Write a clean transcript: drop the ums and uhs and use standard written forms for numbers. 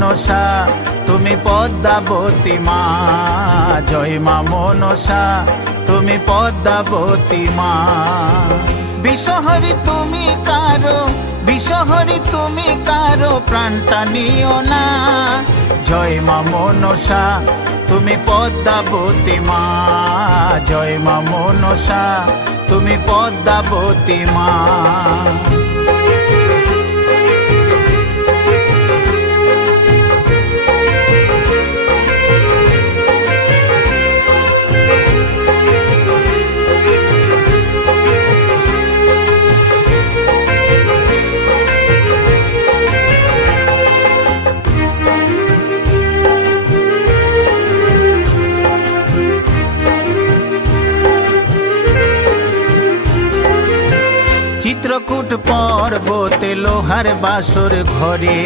মনসা তুমি পদ্মাবতী মা, জয় মা মনসা তুমি পদ্মাবতী মা। বিষহরি তুমি কারো, বিষহরি তুমি কারো প্রাণটা নিও না, জয় মা মনসা তুমি পদ্মাবতী মা, জয় মা মনসা তুমি পদ্মাবতী মা। চিত্রকূট পর্বতে লোহার বাসর ঘরে